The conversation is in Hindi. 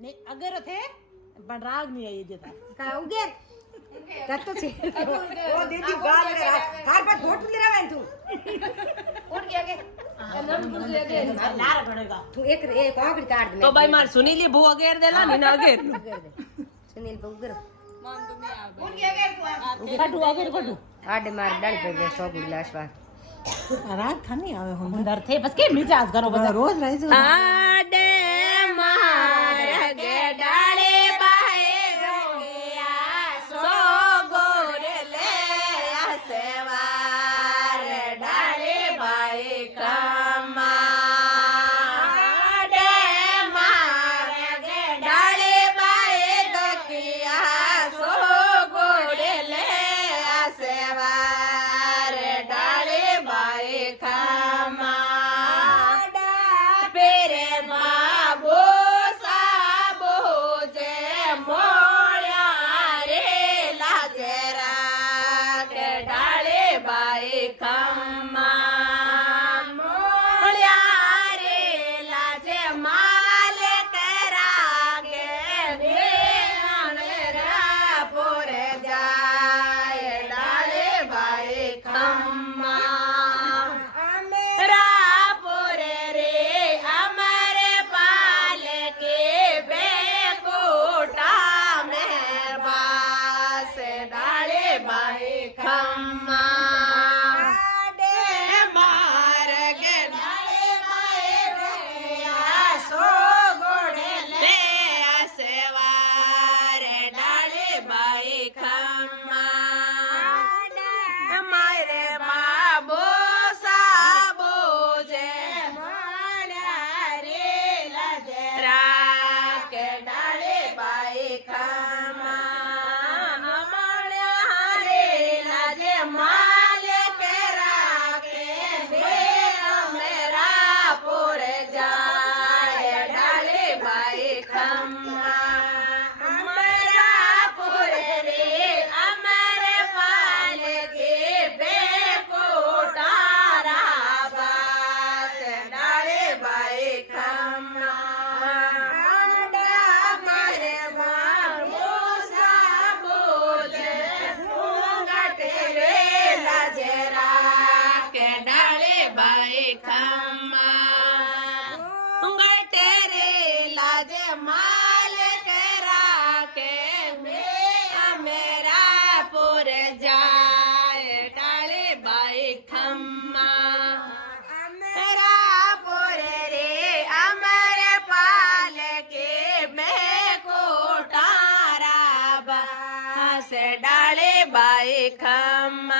नहीं अगर थे पण राग नहीं आई जेता का उगे कत छे ओ दीदी गाल रे हार पर घोट ले रहा तू उठ गया के लार बनेगा तू एक आखरी काट दे तो भाई मार सुनीली भू अगेर देला नी ना अगेर सुनील पे उगर उठ गया के तू काटू आगे काटू आडे मार डाल पे दे सो गिलास बार राग था नहीं आवे हुंदर थे बस के मिजाज करो बस रोज रहे से आडे मार गे डाले बाहे गंगिया सो गोर ले आसेवार डाले बाहे कमा आडे मार गे डाले बाहे गंगिया सो गोर ले आसेवार डाले बाहे कमा पेरे बाबो साबो जे मोळ्या रे लाजरा के डाळे बाई खम्मा मोळ्या रे लाजे माल करा गे रा पोरे जाय डाळे बाई खम्मा रापोरे रे अमरे पाल के बेकोटा में बास डाले बाई खम्मा डे मार गे डाले बाई गया सो गोड़े ले आसेवार डाले बाई खम्मा मारे बाबो साबो जे मोळ्या रे लाजरा के डाळे बाई खमा मोळ्या रे लाजे माल के राके बे मेरा पोरे जाय डाळे बाई खमा मेरा पोरे रे अमर पाल के बेकोटारा बास डाले बाई खमा मारे मारो साबो जे घूंघट रे लाजरा के डाले बाई खमा घूंघट रे लाजे माल करा के मेरा पुर जाए डाले बाई खम्मा मेरा पुर रे अमर पाल के मैं कोटारा बास डाले बाई खम्मा